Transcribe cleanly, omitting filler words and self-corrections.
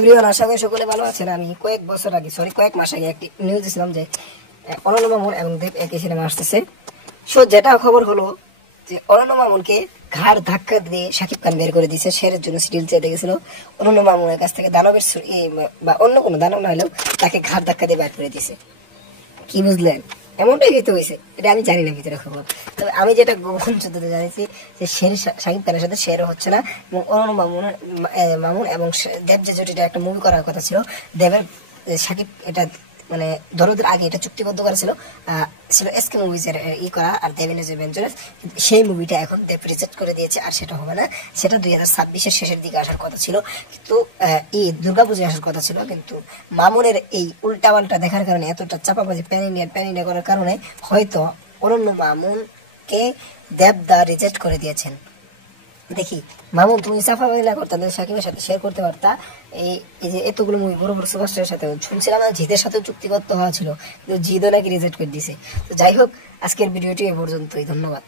Everyone, আশা করি সকলে ভালো আছেন। আমি কয়েক মাস আগে একটি নিউজ দিয়েছিলাম যে অনন্য মামুন এবং দেব একই সিনেমা আসতেছে। সো যেটা খবর হলো যে অনন্য মামুনকে ঘাড় ধাক্কা দিয়ে শাকিব খান বের করে দিয়েছে। শেরের জন্য সিডিউল চেয়ে গেছিল, অনন্য মামুনের কাছ থেকে দানবের বা অন্য কোনো দানব না হলেও তাকে ঘাড় ধাক্কা দিয়ে বের করে দিয়েছে। কি বুঝলেন? এমনটাই হইতে হয়েছে, এটা আমি জানি না ভিতরে খবর। তবে আমি যেটা গোপন সূত্রতে জানিয়েছি যে শের শাকিব খানের সাথে শেরও হচ্ছে না, এবং অনন্য মামুন এবং দেব যে জুটিটা একটা মুভি করার কথা ছিল, দেবের শাকিব এটা মানে দরদের আগে এটা চুক্তিবদ্ধ করেছিল ছিল এসকে মুভিজের করা আর দেবেনের যে ভেঞ্চারাস, সেই মুভিটা এখন দেব রিজেক্ট করে দিয়েছে, আর সেটা হবে না। সেটা 2026-এর শেষের দিকে আসার কথা ছিল, কিন্তু এই দুর্গাপূজায় আসার কথা ছিল। কিন্তু মামুনের এই উল্টাপাল্টা দেখার কারণে, এতটা চাপাবাজি প্যান ইন্ডিয়া করার কারণে হয়তো অনন্য মামুনকে দেবদা রিজেক্ট করে দিয়েছেন। দেখি মামুন, তুমি সাফাবাজি না করতে সাকিবের সাথে শেয়ার করতে পারতা। এই যে এতগুলো মুভি বড় বড় সুপারস্টারের সাথে শুনছিলাম জিতের সাথে চুক্তিবদ্ধ হওয়া ছিল, কিন্তু জিদও নাকি রিজেক্ট করে দিছে। তো যাই হোক, আজকের ভিডিওটি এ পর্যন্তই। ধন্যবাদ।